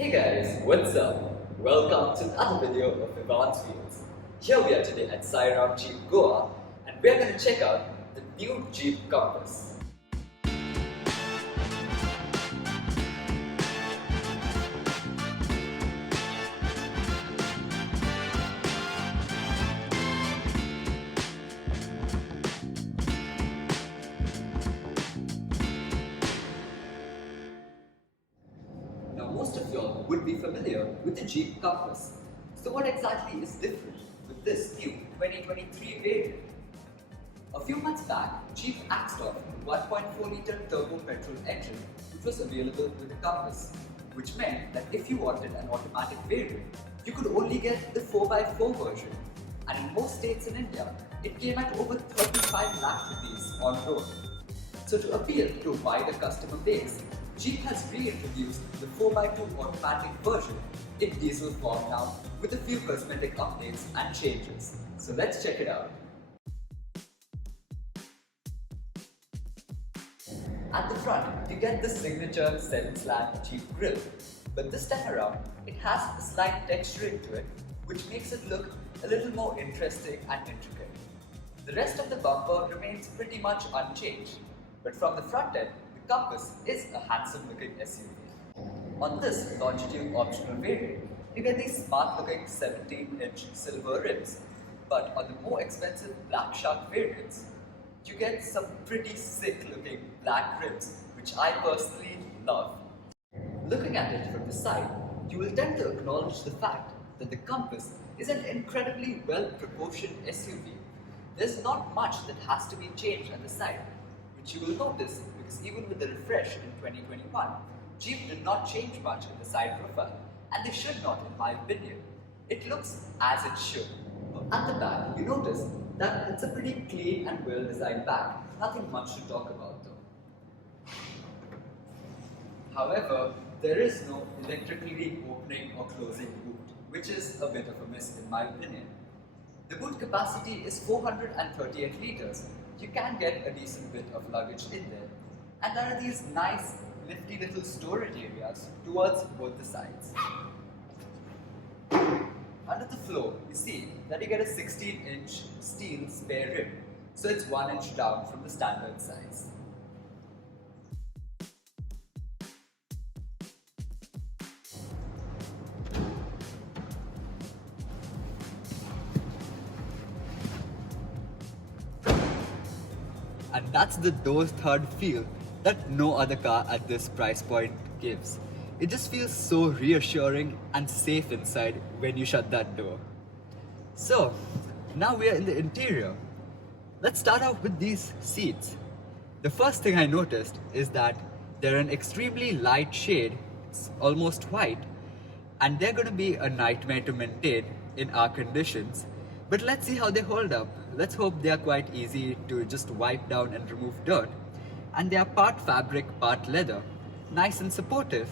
Hey guys, what's up? Welcome to another video of Advanced Fields. Here we are today at Sairam Jeep Goa and we are going to check out the new Jeep Compass. Now most of y'all would be familiar with the Jeep Compass. So what exactly is different with this new 2023 variant? A few months back, Jeep axed off a 1.4-litre turbo petrol engine which was available with the Compass, which meant that if you wanted an automatic variant, you could only get the 4x4 version. And in most states in India, it came at over 35 lakh rupees on road. So to appeal to a wider customer base, Jeep has reintroduced the 4x2 automatic version in diesel form now with a few cosmetic updates and changes. So let's check it out. At the front, you get the signature 7-slant Jeep grille, but this time around, it has a slight texturing to it, which makes it look a little more interesting and intricate. The rest of the bumper remains pretty much unchanged, but from the front end, the Compass is a handsome-looking SUV. On this longitude optional variant, you get these smart-looking 17-inch silver rims, but on the more expensive Black Shark variants, you get some pretty sick-looking black rims, which I personally love. Looking at it from the side, you will tend to acknowledge the fact that the Compass is an incredibly well-proportioned SUV. There's not much that has to be changed at the side, which you will notice because even with the refresh in 2021, Jeep did not change much in the side profile, and they should not in my opinion. It looks as it should. At the back, you notice that it's a pretty clean and well designed back, nothing much to talk about though. However, there is no electrically opening or closing boot, which is a bit of a miss in my opinion. The boot capacity is 438 litres. You can get a decent bit of luggage in there, and there are these nice nifty little storage areas towards both the sides. Under the floor, you see that you get a 16-inch steel spare rim, so it's 1 inch down from the standard size. And that's the door thud feel that no other car at this price point gives. It just feels so reassuring and safe inside when you shut that door. So, now we are in the interior. Let's start out with these seats. The first thing I noticed is that they're an extremely light shade, it's almost white, and they're going to be a nightmare to maintain in our conditions. But let's see how they hold up. Let's hope they are quite easy to just wipe down and remove dirt. And they are part fabric, part leather. Nice and supportive.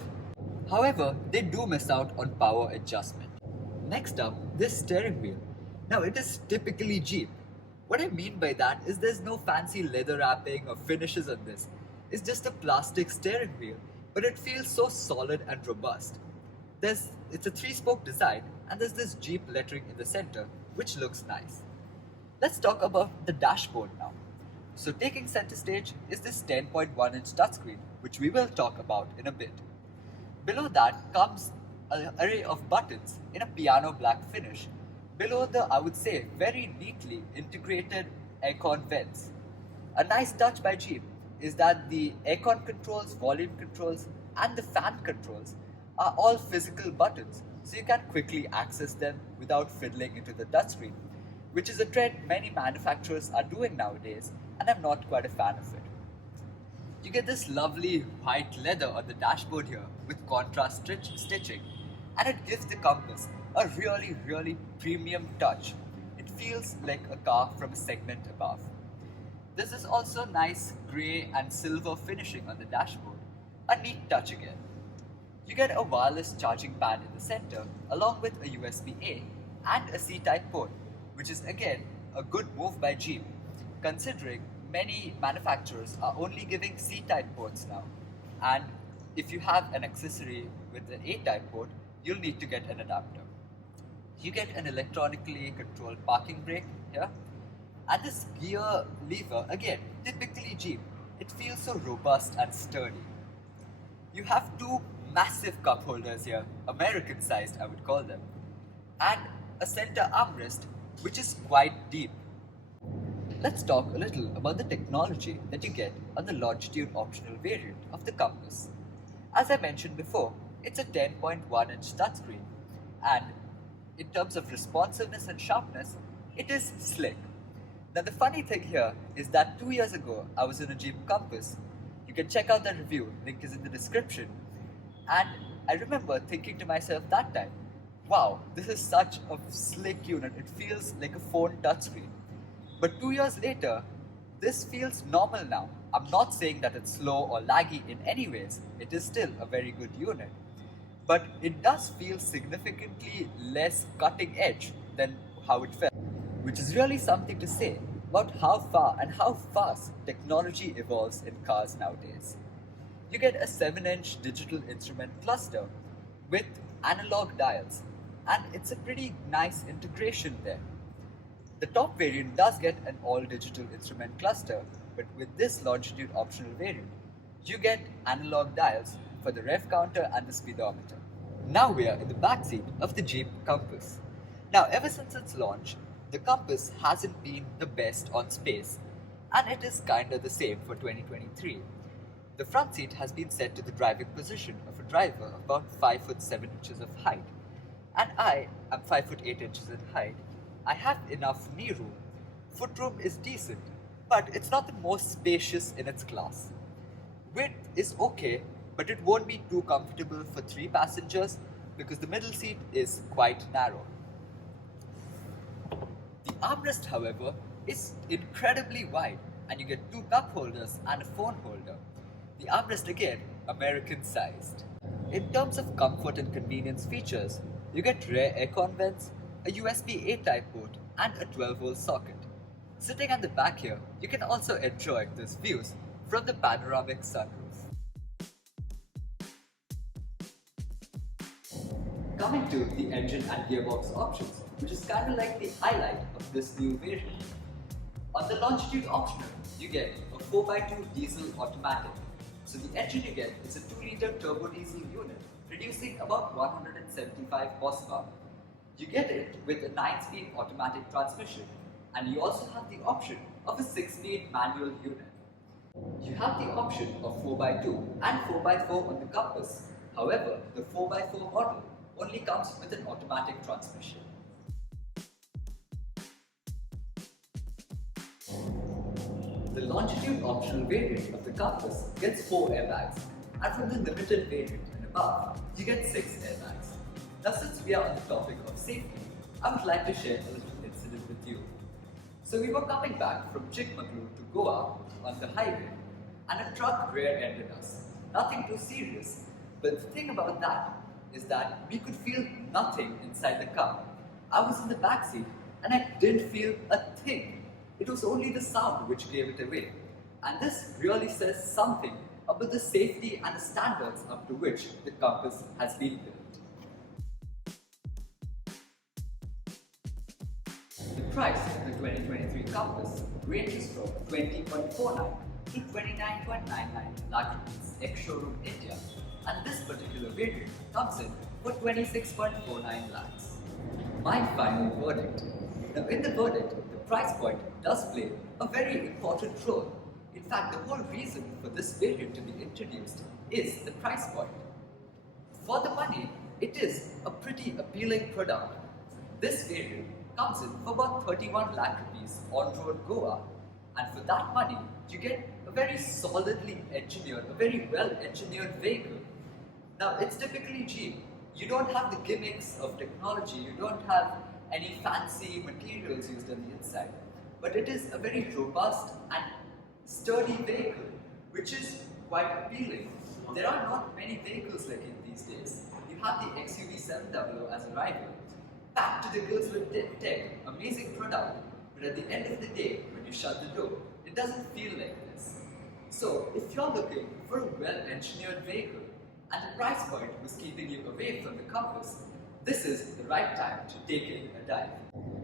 However, they do miss out on power adjustment. Next up, this steering wheel. Now it is typically Jeep. What I mean by that is there's no fancy leather wrapping or finishes on this. It's just a plastic steering wheel, but it feels so solid and robust. It's a 3-spoke design and there's this Jeep lettering in the center, which looks nice. Let's talk about the dashboard now. So taking center stage is this 10.1-inch touchscreen, which we will talk about in a bit. Below that comes an array of buttons in a piano black finish. Below the, I would say, very neatly integrated aircon vents. A nice touch by Jeep is that the aircon controls, volume controls, and the fan controls are all physical buttons, so you can quickly access them without fiddling into the touchscreen, which is a trend many manufacturers are doing nowadays, and I'm not quite a fan of it. You get this lovely white leather on the dashboard here with contrast stitching, and it gives the Compass a really premium touch. It feels like a car from a segment above. This is also nice grey and silver finishing on the dashboard, a neat touch again. You get a wireless charging pad in the center along with a USB-A and a C-type port, which is again a good move by Jeep, considering many manufacturers are only giving C-type ports now. And if you have an accessory with an A-type port, you'll need to get an adapter. You get an electronically controlled parking brake here, and this gear lever, again, typically Jeep, it feels so robust and sturdy. You have two massive cup holders here, American sized I would call them, and a center armrest which is quite deep. Let's talk a little about the technology that you get on the longitude optional variant of the Compass. As I mentioned before, it's a 10.1-inch touchscreen, and in terms of responsiveness and sharpness, it is slick. Now the funny thing here is that 2 years ago, I was in a Jeep Compass. You can check out that review, link is in the description. And I remember thinking to myself that time, wow, this is such a slick unit, it feels like a phone touchscreen. But 2 years later, this feels normal now. I'm not saying that it's slow or laggy in any ways, it is still a very good unit. But it does feel significantly less cutting edge than how it felt, which is really something to say about how far and how fast technology evolves in cars nowadays. You get a 7-inch digital instrument cluster with analog dials, and it's a pretty nice integration there. The top variant does get an all-digital instrument cluster, but with this longitude optional variant, you get analog dials for the rev counter and the speedometer. Now we are in the backseat of the Jeep Compass. Now ever since its launch, the Compass hasn't been the best on space, and it is kinda the same for 2023. The front seat has been set to the driving position of a driver of about 5 foot 7 inches of height, and I am 5 foot 8 inches in height. I have enough knee room. Footroom is decent, but it's not the most spacious in its class. Width is okay, but it won't be too comfortable for 3 passengers because the middle seat is quite narrow. The armrest, however, is incredibly wide, and you get 2 cup holders and a phone holder. The armrest again, American sized. In terms of comfort and convenience features, you get rear aircon vents, a USB A-type port, and a 12-volt socket. Sitting at the back here, you can also enjoy these views from the panoramic sunroof. Coming to the engine and gearbox options, which is kind of like the highlight of this new variant. On the longitude optional, you get a 4x2 diesel automatic. So the engine you get is a 2-liter turbo diesel unit producing about 175 horsepower. You get it with a 9-speed automatic transmission, and you also have the option of a 6-speed manual unit. You have the option of 4x2 and 4x4 on the Compass. However, the 4x4 model only comes with an automatic transmission. The longitude optional variant of the Compass gets 4 airbags, and from the limited variant and above, you get 6 airbags. Now since we are on the topic of safety, I would like to share a little incident with you. So we were coming back from Chikmagalur to Goa on the highway, and a truck rear-ended us. Nothing too serious, but the thing about that is that we could feel nothing inside the car. I was in the back seat and I didn't feel a thing. It was only the sound which gave it away. And this really says something about the safety and the standards up to which the Compass has been built. The price of the 2023 Compass ranges from 20.49 to 29.99 lakh rupees ex-showroom India, and this particular variant comes in for 26.49 lakhs. My final verdict. Now in the verdict, the price point does play a very important role. In fact, the whole reason for this variant to be introduced is the price point. For the money, it is a pretty appealing product. This variant comes in for about 31 lakh rupees on-road Goa, and for that money, you get a very solidly engineered, a very well-engineered vehicle. Now, it's typically Jeep. You don't have the gimmicks of technology, you don't have any fancy materials used on the inside, but it is a very robust and sturdy vehicle, which is quite appealing. There are not many vehicles like it these days. You have the XUV 700 as a rival, packed to the gills with tech, amazing product, but at the end of the day, when you shut the door, it doesn't feel like this. So, if you're looking for a well-engineered vehicle, and the price point was keeping you away from the compass, this is the right time to take in a dive.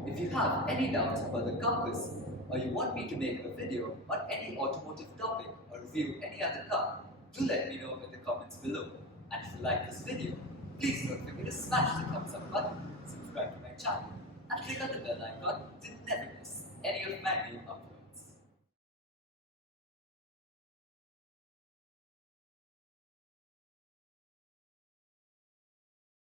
If you have any doubts about the compass, or you want me to make a video on any automotive topic or review any other car, do let me know in the comments below. And if you like this video, please don't forget to smash the thumbs up button, subscribe to my channel, and click on the bell icon to never miss any of my new uploads.